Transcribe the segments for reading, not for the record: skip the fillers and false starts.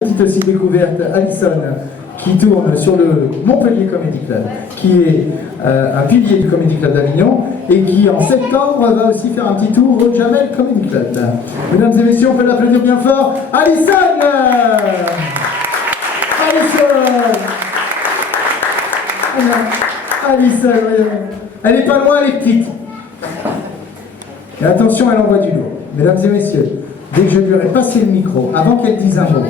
Petite aussi découverte, Alison, qui tourne sur le Montpellier Comedy Club, qui est un pilier du Comedy Club d'Avignon et qui en septembre va aussi faire un petit tour au Jamel Comedy Club. Mesdames et messieurs, on peut l'applaudir bien fort. Alison, elle est pas loin, elle est petite. Et attention, elle envoie du lourd. Mesdames et messieurs, dès que je lui aurai passé le micro, avant qu'elle dise un mot,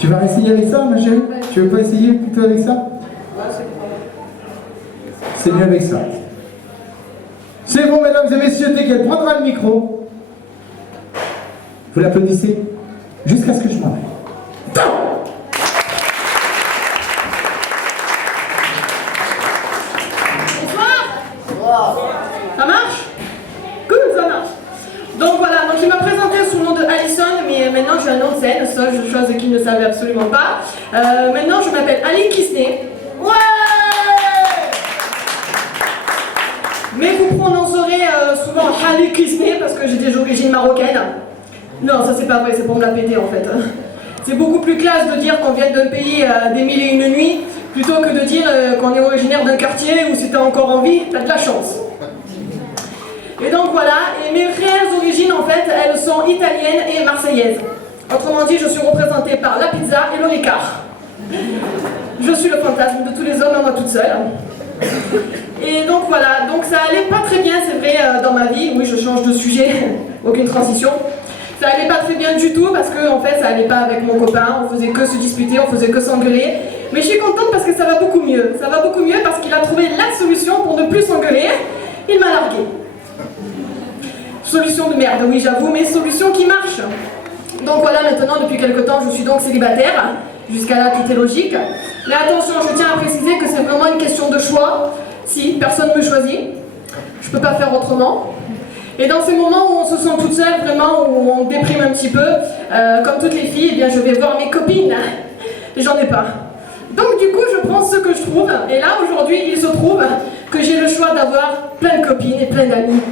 tu vas essayer avec ça, ma chérie? Tu veux pas essayer plutôt avec ça? C'est mieux avec ça. C'est bon, mesdames et messieurs, dès qu'elle prendra le micro, vous l'applaudissez jusqu'à ce que je m'en aille. Bonsoir. Ça marche? Cool, ça marche. Donc voilà, donc je vais me présenter sous le nom de Alison, mais maintenant j'ai un nom de scène, chose qu'ils ne savaient absolument pas. Maintenant je m'appelle Ali Kisney. Ouais! Mais vous prononcerez souvent Ali Kisney parce que j'ai des origines marocaines. Non, ça c'est pas vrai, c'est pour me la péter en fait. C'est beaucoup plus classe de dire qu'on vient d'un pays des mille et une nuits plutôt que de dire qu'on est originaire d'un quartier où si t'as encore envie, t'as de la chance. Et donc voilà, et mes réelles origines en fait, elles sont italiennes et marseillaises. Autrement dit, je suis représentée par la pizza et le Ricard. Je suis le fantasme de tous les hommes à moi toute seule. Et donc voilà, donc ça allait pas très bien, c'est vrai, dans ma vie. Oui, je change de sujet, aucune transition. Ça allait pas très bien du tout parce que en fait, ça allait pas avec mon copain, on faisait que se disputer, on faisait que s'engueuler. Mais je suis contente parce que ça va beaucoup mieux. Ça va beaucoup mieux parce qu'il a trouvé la solution pour ne plus s'engueuler. Il m'a larguée. Solution de merde, oui j'avoue, mais solution qui marche. Donc voilà, maintenant depuis quelque temps je suis donc célibataire. Jusqu'à là tout est logique. Mais attention, je tiens à préciser que c'est vraiment une question de choix. Si personne ne me choisit, je peux pas faire autrement. Et dans ces moments où on se sent toute seule, vraiment, où on déprime un petit peu, comme toutes les filles, eh bien je vais voir mes copines. Et j'en ai pas. Donc du coup je prends ce que je trouve. Et là aujourd'hui il se trouve que j'ai le choix d'avoir plein de copines et plein d'amis.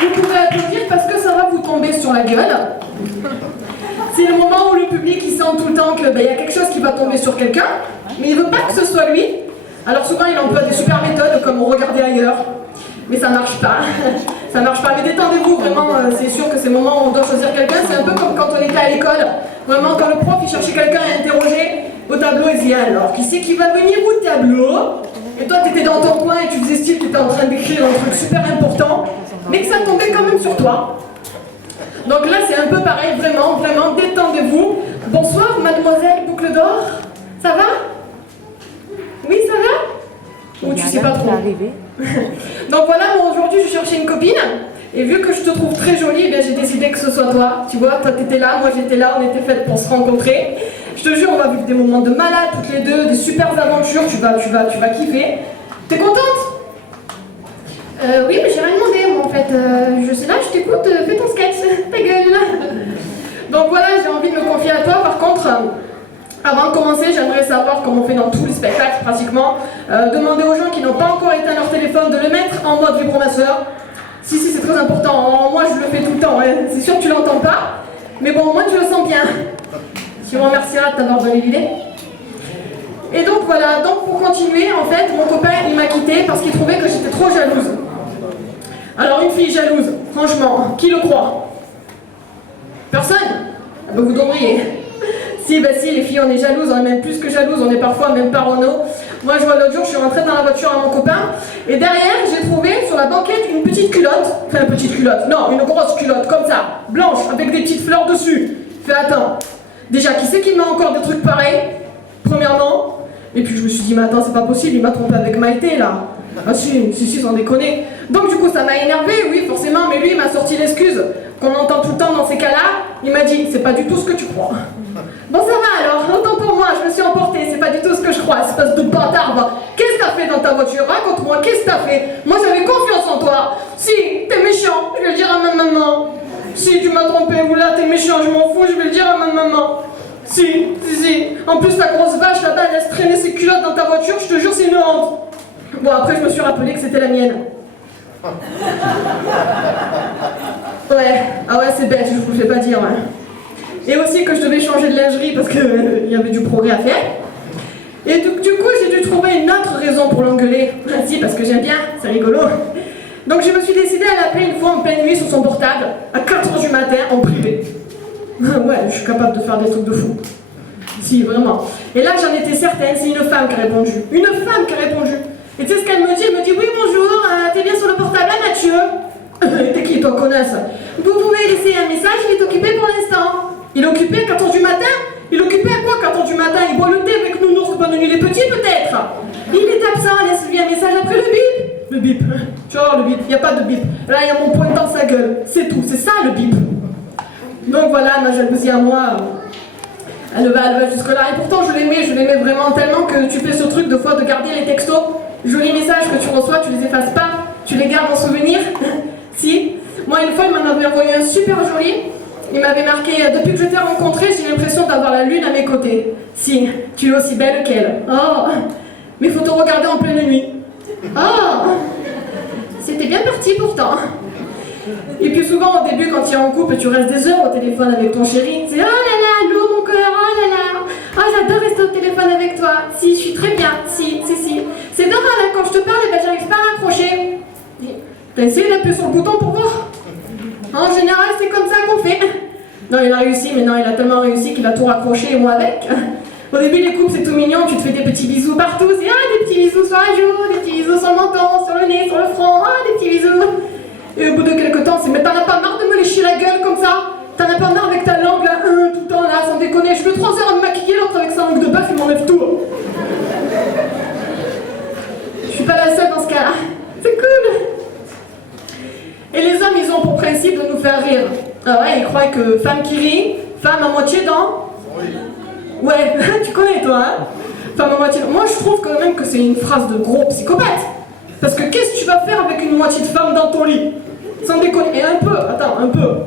Vous pouvez applaudir parce que ça va vous tomber sur la gueule. C'est le moment où le public il sent tout le temps qu'il y a quelque chose qui va tomber sur quelqu'un, mais il veut pas que ce soit lui. Alors souvent il emploie des super méthodes comme regarder ailleurs, mais ça marche pas. Ça marche pas, mais détendez-vous vraiment, c'est sûr que ces moments où on doit choisir quelqu'un, c'est un peu comme quand on était à l'école. Vraiment quand le prof il cherchait quelqu'un à interroger au tableau, il disait alors qui c'est qui va venir au tableau? Et toi t'étais dans ton coin et tu faisais style que t'étais en train d'écrire un truc super important, mais que ça tombait quand même sur toi. Donc là c'est un peu pareil, vraiment, vraiment, détendez-vous. Bonsoir mademoiselle Boucle d'Or, ça va? Oui ça va? Ou tu sais pas trop? Donc voilà, moi aujourd'hui je cherchais une copine, et vu que je te trouve très jolie, eh bien j'ai décidé que ce soit toi. Tu vois, toi t'étais là, moi j'étais là, on était faites pour se rencontrer. Je te jure, on va vivre des moments de malade toutes les deux, des super aventures, tu vas kiffer. T'es contente? Oui, mais j'ai rien demandé, moi en fait. Je suis là, je t'écoute, fais ton sketch, ta gueule. Donc voilà, j'ai envie de me confier à toi. Par contre, avant de commencer, j'aimerais savoir, comme on fait dans tous les spectacles pratiquement, demander aux gens qui n'ont pas encore éteint leur téléphone de le mettre en mode vibromasseur. Si, c'est très important. Moi, je le fais tout le temps. Hein. C'est sûr que tu l'entends pas, mais bon, au moins tu le sens bien. Tu me remercieras de t'avoir donné l'idée. Et donc voilà, donc pour continuer, en fait, mon copain, il m'a quitté parce qu'il trouvait que j'étais trop jalouse. Alors une fille jalouse, franchement, qui le croit? Personne? Ah ben, vous devriez. Si, les filles, on est jalouses, on est même plus que jalouses, on est parfois même parano. Moi, je vois l'autre jour, je suis rentrée dans la voiture à mon copain, et derrière, j'ai trouvé sur la banquette une petite culotte. Enfin, une petite culotte, non, une grosse culotte, comme ça, blanche, avec des petites fleurs dessus. Fais attends. Déjà, qui c'est qui met encore des trucs pareils? Premièrement. Et puis je me suis dit, mais attends, c'est pas possible, il m'a trompé avec Maïté là. Ah si, sans déconner. Donc du coup, ça m'a énervé, oui, forcément, mais lui, il m'a sorti l'excuse qu'on entend tout le temps dans ces cas-là. Il m'a dit, c'est pas du tout ce que tu crois. Bon, ça va alors, autant pour moi, je me suis emportée, c'est pas du tout ce que je crois, espèce de bâtard. Va. Qu'est-ce que t'as fait dans ta voiture? Raconte-moi, qu'est-ce que t'as fait? Moi, j'avais confiance en toi. Si, t'es méchant, je vais le dire à ma maman. Si, tu m'as trompé, ou là, t'es méchant, je m'en fous, je vais le dire à ma maman. Si. En plus, ta grosse vache là-bas, elle laisse traîner ses culottes dans ta voiture, je te jure, c'est une honte. Bon, après, je me suis rappelé que c'était la mienne. Ouais, ah ouais, c'est bête, je vous le fais pas dire, ouais. Et aussi que je devais changer de lingerie parce qu'il y avait du progrès à faire. Et du coup, j'ai dû trouver une autre raison pour l'engueuler. Si, parce que j'aime bien, c'est rigolo. Donc je me suis décidée à l'appeler une fois en pleine nuit sur son portable, à 4h du matin, en privé. Ouais, je suis capable de faire des trucs de fou. Si, vraiment. Et là, j'en étais certaine, c'est une femme qui a répondu. Une femme qui a répondu. Et tu sais ce qu'elle me dit? Elle me dit, oui, bonjour, t'es bien sur le portable à Mathieu? T'es qui, toi, connasse? Vous pouvez laisser un message, il est occupé pour l'instant. Il est occupé à 4h du matin? Il est occupé à quoi 4h du matin? Il boit le thé avec nounours pour pas donner les petits, peut-être? Il est absent, laisse-lui un message après le bip. Le bip. Genre le bip, il n'y a pas de bip. Là, il y a mon poing dans sa gueule. C'est tout, c'est ça le bip. Donc voilà, ma jalousie à moi, elle va jusque-là. Et pourtant, je l'aimais vraiment tellement que tu fais ce truc de fois de garder les textos. Jolis messages que tu reçois, tu les effaces pas, tu les gardes en souvenir. Si. Moi, une fois, il m'en avait envoyé un super joli. Il m'avait marqué, depuis que je t'ai rencontré, j'ai l'impression d'avoir la lune à mes côtés. Si, tu es aussi belle qu'elle. Oh, mais faut te regarder en pleine nuit. Oh, c'était bien parti pourtant. Et puis souvent au début, quand tu es en couple, tu restes des heures au téléphone avec ton chéri. C'est oh là là, l'eau mon cœur, oh là là. Oh, j'adore rester au téléphone avec toi. Si, je suis très bien. Si. C'est dommage, hein, quand je te parle, ben, j'arrive pas à raccrocher. T'as essayé d'appuyer sur le bouton pour voir? En général, c'est comme ça qu'on fait. Non, il a réussi, mais non, il a tellement réussi qu'il a tout raccroché et moi avec. Au début, les couples, c'est tout mignon, tu te fais des petits bisous partout. C'est des petits bisous sur la joue, des petits bisous sur le menton, sur le nez, sur le front, des petits bisous. Et au bout de quelques temps, c'est mais t'en as pas marre de me lécher la gueule comme ça? T'en as pas marre avec ta langue là, tout le temps là, sans déconner. Je fais 3 heures à me maquiller, l'autre avec sa langue de bœuf, il m'enlève tout. Je suis pas la seule dans ce cas-là. C'est cool. Et les hommes, ils ont pour principe de nous faire rire. Ah ouais, ils croient que femme qui rit, femme à moitié dents. Ouais, tu connais toi, hein? Femme à moitié dents. Moi, je trouve quand même que c'est une phrase de gros psychopathe. Parce que qu'est-ce que tu vas faire avec une moitié de femme dans ton lit? Sans déconner. Et un peu,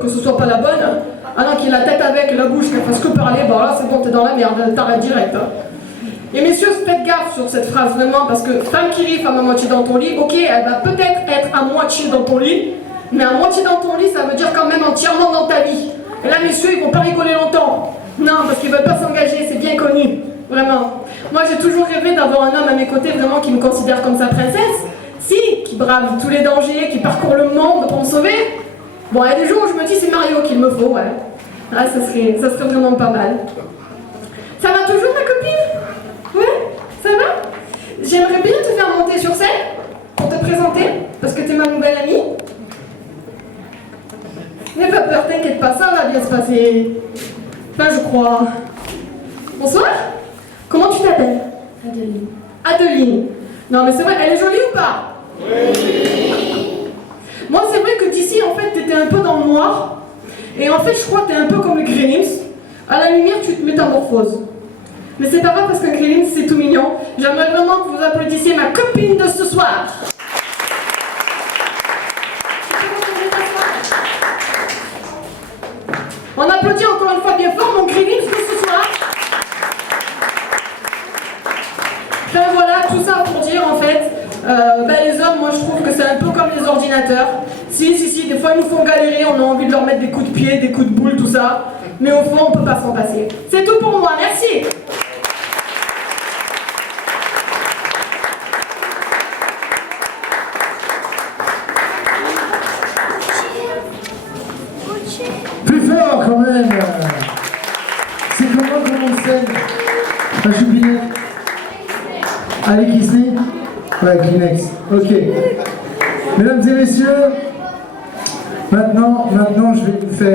que ce soit pas la bonne. Ah non, qu'il ait la tête avec, la bouche, qu'elle fasse que parler, bon là, c'est bon, t'es dans la merde, t'arrêtes direct. Hein. Et messieurs, faites gaffe sur cette phrase, vraiment, parce que femme qui rit, femme à moitié dans ton lit, ok, elle va peut-être être à moitié dans ton lit, mais à moitié dans ton lit, ça veut dire quand même entièrement dans ta vie. Et là, messieurs, ils vont pas rigoler longtemps. Non, parce qu'ils veulent pas s'engager, c'est bien connu. Vraiment. Moi, j'ai toujours rêvé d'avoir un homme à mes côtés, vraiment, qui me considère comme sa princesse. Si, qui brave tous les dangers, qui parcourt le monde pour me sauver. Bon, il y a des jours où je me dis, c'est Mario qu'il me faut, ouais. Ah, ça serait vraiment pas mal. Ça va toujours, ma copine? Ouais? Ça va? J'aimerais bien te faire monter sur scène, pour te présenter, parce que t'es ma nouvelle amie. N'aie pas peur, t'inquiète pas, ça va bien se passer. Enfin, je crois. Bonsoir. Comment tu t'appelles? Adeline. Adeline. Non, mais c'est vrai, elle est jolie ou pas? Oui. Moi, c'est vrai que d'ici, en fait, t'étais un peu dans le noir. Et en fait, je crois que t'es un peu comme le Gremlins. À la lumière, tu te métamorphoses. Mais c'est pas grave parce que Gremlins, c'est tout mignon. J'aimerais vraiment que vous applaudissiez ma copine de ce soir. On applaudit encore une fois bien fort mon Gremlins de ce soir. Enfin voilà, tout ça pour dire en fait, les hommes, moi je trouve que c'est un peu comme les ordinateurs. Si, des fois ils nous font galérer, on a envie de leur mettre des coups de pied, des coups de boule, tout ça. Mais au fond, on peut pas s'en passer. C'est tout pour moi, merci. Plus fort quand même. C'est comment on scène? Ah, j'ai oublié. Allez, qui c'est? Ouais, Kleenex. Ok. Mesdames et messieurs, maintenant, je vais vous faire...